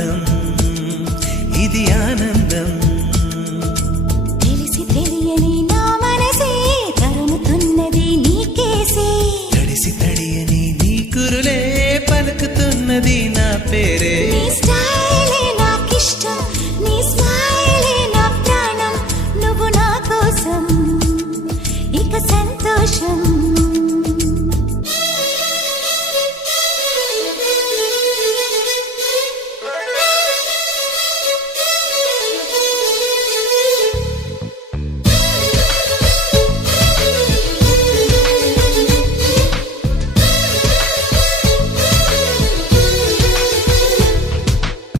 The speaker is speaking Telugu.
బంధం ఇది ఆనందం తెలిసి తెలియని నా మనసే తరుముతున్నది నీకేసే తడిసి తడియని నీ కురులే పలుకుతున్నది నా పేరే నీ స్టైల్